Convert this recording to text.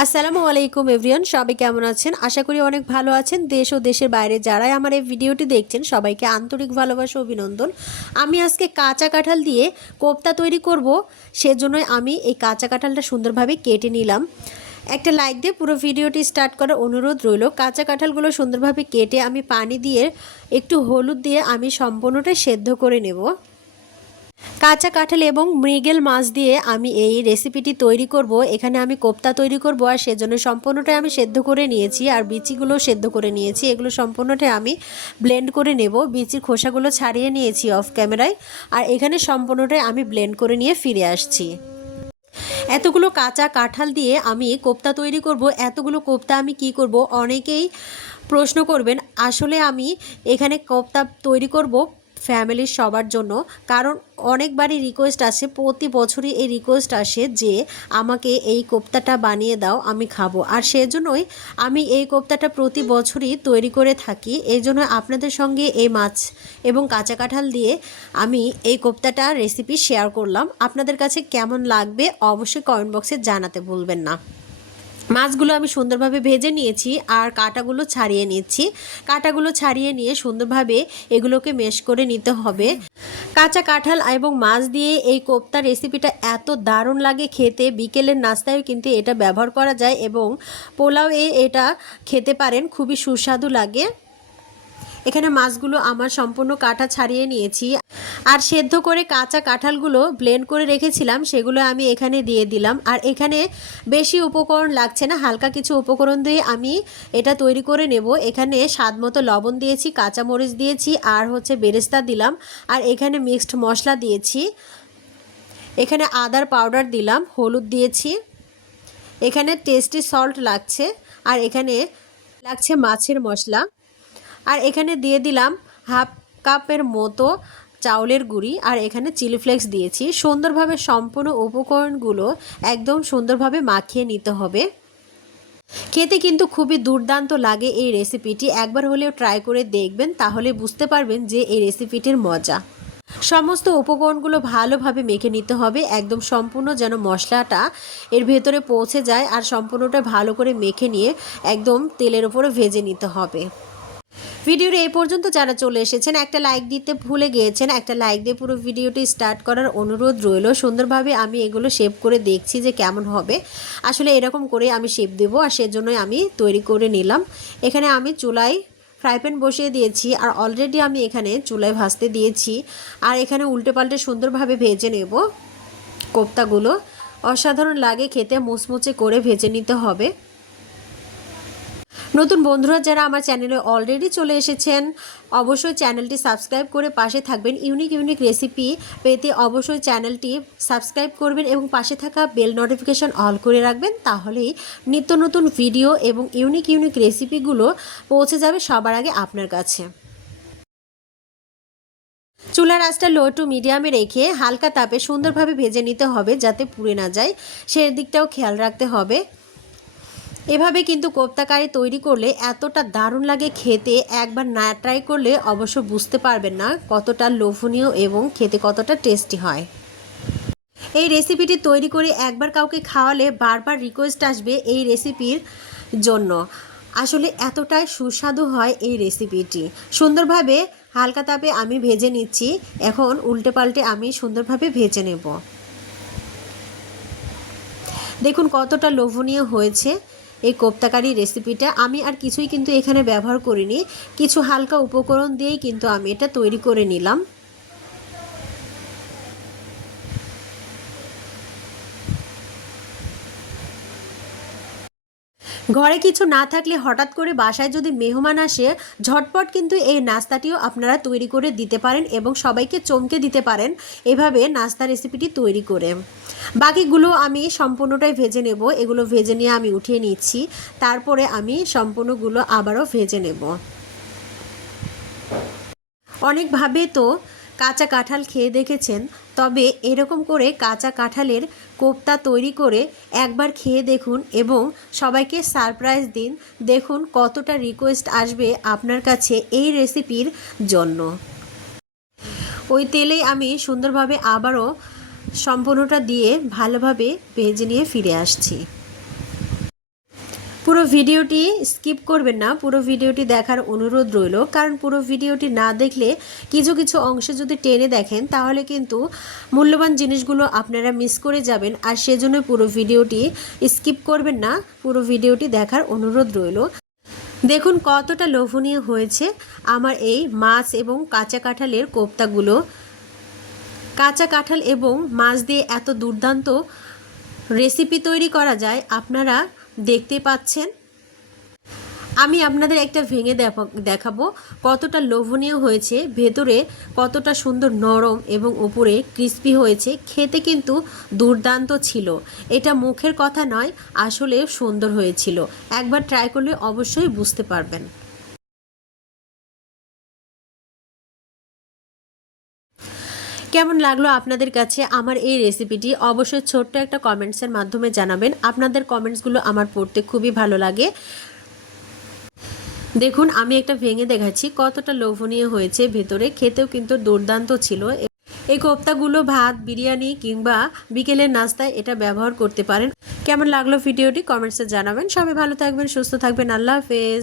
আসসালামু আলাইকুম এভরিওয়ান, সবাই কেমন আছেন? আশা করি অনেক ভালো আছেন। দেশ ও দেশের বাইরে যারাই আমার এই ভিডিওটি দেখছেন সবাইকে আন্তরিক ভালোবাসা ও অভিনন্দন। আমি আজকে কাঁচা কাঁঠাল দিয়ে কোপ্তা তৈরি করব, সেজন্যই আমি এই কাঁচা কাঁঠালটা সুন্দরভাবে কেটে নিলাম। একটা লাইক দিয়ে পুরো ভিডিওটি স্টার্ট করার অনুরোধ রইল। কাঁচা কাঁঠালগুলো সুন্দরভাবে কেটে আমি পানি দিয়ে একটু হলুদ দিয়ে আমি সম্পূর্ণটা সেদ্ধ করে নেব। কাঁচা কাঁঠাল এবং মৃগেল মাছ দিয়ে আমি এই রেসিপিটি তৈরি করব। এখানে আমি কোপ্তা তৈরি করব, আর সেজন্য সম্পূর্ণটাই আমি সেদ্ধ করে নিয়েছি, আর বিচিগুলো সেদ্ধ করে নিয়েছি। এগুলো সম্পূর্ণটাই আমি ব্লেন্ড করে নেব। বিচির খোসাগুলো ছাড়িয়ে নিয়েছি অফ ক্যামেরায়, আর এখানে সম্পূর্ণটাই আমি ব্লেন্ড করে নিয়ে ফিরে আসছি। এতগুলো কাঁচা কাঁঠাল দিয়ে আমি কোপ্তা তৈরি করব। এতগুলো কোপ্তা আমি কি করব, অনেকেই প্রশ্ন করবেন। আসলে আমি এখানে কোপ্তা তৈরি করব ফ্যামিলির সবার জন্য, কারণ অনেকবারই রিকোয়েস্ট আসে, প্রতি বছরই এই রিকোয়েস্ট আসে যে আমাকে এই কোপ্তাটা বানিয়ে দাও, আমি খাবো। আর সেজন্যই আমি এই কোপ্তাটা প্রতি বছরই তৈরি করে থাকি। এই জন্য আপনাদের সঙ্গে এই মাছ এবং কাঁচা কাঁঠাল দিয়ে আমি এই কোপ্তাটা রেসিপি শেয়ার করলাম। আপনাদের কাছে কেমন লাগবে অবশ্যই কমেন্ট বক্সে জানাতে ভুলবেন না। মাছগুলো আমি সুন্দরভাবে ভেজে নিয়েছি, আর কাঁটাগুলো ছাড়িয়ে নিচ্ছি। কাঁটাগুলো ছাড়িয়ে নিয়ে সুন্দরভাবে এগুলোকে মেশ করে নিতে হবে। কাঁচা কাঁঠাল এবং মাছ দিয়ে এই কোপ্তা রেসিপিটা এত দারুণ লাগে খেতে। বিকেলের নাস্তায়ও কিন্তু এটা ব্যবহার করা যায়, এবং পোলাও এটা খেতে পারেন, খুবই সুস্বাদু লাগে। এখানে মাছগুলো আমার সম্পূর্ণ কাঁটা ছাড়িয়ে নিয়েছি, আর সেদ্ধ করে কাঁচা কাঁঠালগুলো ব্লেন্ড করে রেখেছিলাম, সেগুলো আমি এখানে দিয়ে দিলাম। আর এখানে বেশি উপকরণ লাগছে না, হালকা কিছু উপকরণ দিয়ে আমি এটা তৈরি করে নেব। এখানে স্বাদ মতো লবণ দিয়েছি, কাঁচামরিচ দিয়েছি, আর বেরেস্তা দিলাম, আর এখানে মিক্সড মশলা দিয়েছি। এখানে আদার পাউডার দিলাম, হলুদ দিয়েছি, এখানে টেস্টি সল্ট লাগছে, আর এখানে লাগছে মাছের মশলা, আর এখানে দিয়ে দিলাম হাফ কাপের মতো চাউলের গুঁড়ি, আর এখানে চিলি ফ্লেক্স দিয়েছি। সুন্দরভাবে সম্পূর্ণ উপকরণগুলো একদম সুন্দরভাবে মাখিয়ে নিতে হবে। খেতে কিন্তু খুবই দুর্দান্ত লাগে এই রেসিপিটি। একবার হলেও ট্রাই করে দেখবেন, তাহলে বুঝতে পারবেন যে এই রেসিপিটির মজা। সমস্ত উপকরণগুলো ভালোভাবে মেখে নিতে হবে, একদম সম্পূর্ণ যেন মশলাটা এর ভেতরে পৌঁছে যায়, আর সম্পূর্ণটা ভালো করে মেখে নিয়ে একদম তেলের উপরে ভেজে নিতে হবে। ভিডিওর এই পর্যন্ত যারা চলে এসেছেন, একটা লাইক দিতে ভুলে গিয়েছেন, একটা লাইক দিয়ে পুরো ভিডিওটি স্টার্ট করার অনুরোধ রইল। সুন্দরভাবে আমি এগুলো শেপ করে দেখছি যে কেমন হবে। আসলে এরকম করে আমি শেপ দেবো, আর সেজন্যই আমি তৈরি করে নিলাম। এখানে আমি চুলায় ফ্রাই প্যান বসিয়ে দিয়েছি, আর অলরেডি আমি এখানে চুলায় ভাজতে দিয়েছি, আর এখানে উল্টে পাল্টে সুন্দরভাবে ভেজে নেব কোপ্তাগুলো। অসাধারণ লাগে খেতে, মুচমুচে করে ভেজে নিতে হবে। নতুন বন্ধুরা যারা আমার চ্যানেলে অলরেডি চলে এসেছেন, অবশ্যই চ্যানেলটি সাবস্ক্রাইব করে পাশে থাকবেন। ইউনিক রেসিপি পেতে অবশ্যই চ্যানেলটি সাবস্ক্রাইব করবেন, এবং পাশে থাকা বেল নোটিফিকেশন অল করে রাখবেন, তাহলেই নিত্য নতুন ভিডিও এবং ইউনিক রেসিপিগুলো পৌঁছে যাবে সবার আগে আপনার কাছে। চুলার আঁচটা লো টু মিডিয়ামে রেখে হালকা তাপে সুন্দরভাবে ভেজে নিতে হবে, যাতে পুড়ে না যায়, সেদিকটাও খেয়াল রাখতে হবে। এভাবে কিন্তু কোপ্তা কারি তৈরি করলে এতটা দারুণ লাগে খেতে, একবার না ট্রাই করলে অবশ্য বুঝতে পারবেন না কতটা লোভনীয় এবং খেতে কতটা টেস্টি হয়। এই রেসিপিটি তৈরি করে একবার কাউকে খাওয়ালে বারবার রিকোয়েস্ট আসবে এই রেসিপির জন্য। আসলে এতটাই সুস্বাদু হয় এই রেসিপিটি। সুন্দরভাবে হালকা তাপে আমি ভেজে নিচ্ছি, এখন উল্টে পাল্টে আমি সুন্দরভাবে ভেজে নেব। দেখুন কতটা লোভনীয় হয়েছে এই কোপ্তা কারি রেসিপিটা। আমি আর কিছুই কিন্তু এখানে ব্যবহার করিনি, কিছু হালকা উপকরণ দিয়েই কিন্তু আমি এটা তৈরি করে নিলাম। ঘরে কিছু না থাকলে হঠাৎ করে বাসায় যদি মেহমান আসে, ঝটপট কিন্তু এই নাস্তাটিও আপনারা তৈরি করে দিতে পারেন, এবং সবাইকে চমকে দিতে পারেন এভাবে নাস্তা রেসিপিটি তৈরি করে। বাকিগুলো আমি সম্পূর্ণটাই ভেজে নেব। এগুলো ভেজে নিয়ে আমি উঠিয়ে নিচ্ছি, তারপরে আমি সম্পূর্ণগুলো আবারও ভেজে নেব। অনেকভাবে তো কাঁচা কাঁঠাল খেয়ে দেখেছেন, তবে এরকম করে কাঁচা কাঁঠালের কোপ্তা তৈরি করে একবার খেয়ে দেখুন, এবং সবাইকে সারপ্রাইজ দিন। দেখুন কতটা রিকোয়েস্ট আসবে আপনার কাছে এই রেসিপির জন্য। ওই তেলেই আমি সুন্দরভাবে আবারও সম্পূর্ণটা দিয়ে ভালোভাবে ভেজে নিয়ে ফিরে আসছি। পুরো ভিডিওটি স্কিপ করবেন না, পুরো ভিডিওটি দেখার অনুরোধ রইল, কারণ পুরো ভিডিওটি না দেখলে কিছু কিছু অংশ যদি টেনে দেখেন তাহলে কিন্তু মূল্যবান জিনিসগুলো আপনারা মিস করে যাবেন। আর সেজন্য পুরো ভিডিওটি স্কিপ করবেন না, পুরো ভিডিওটি দেখার অনুরোধ রইল। দেখুন কতটা লোভনীয় হয়েছে আমার এই মাছ এবং কাঁচা কাঁঠালের কোপ্তাগুলো। কাঁচা কাঁঠাল এবং মাছ দিয়ে এত দুর্দান্ত রেসিপি তৈরি করা যায় আপনারা দেখতে পাচ্ছেন। আমি আপনাদের একটা ভেঙে দেখাবো কতটা লোভনীয় হয়েছে, ভেতরে কতটা সুন্দর নরম এবং উপরে ক্রিস্পি হয়েছে। খেতে কিন্তু দুর্দান্ত ছিল, এটা মুখের কথা নয়, আসলে সুন্দর হয়েছিল। একবার ট্রাই করলে অবশ্যই বুঝতে পারবেন। কেমন লাগলো আপনাদের কাছে আমার এই রেসিপিটি অবশ্যই ছোট্ট একটা কমেন্টসের মাধ্যমে জানাবেন। আপনাদের কমেন্টসগুলো আমার পড়তে খুবই ভালো লাগে। দেখুন আমি একটা ভেঙে দেখাচ্ছি কতটা লোভনীয় হয়েছে, ভেতরে খেতেও কিন্তু দুর্দান্ত ছিল। এই কোপ্তাগুলো ভাত, বিরিয়ানি কিংবা বিকেলের নাস্তায় এটা ব্যবহার করতে পারেন। কেমন লাগলো ভিডিওটি কমেন্টসে জানাবেন। সবাই ভালো থাকবেন, সুস্থ থাকবেন। আল্লাহ হাফেজ।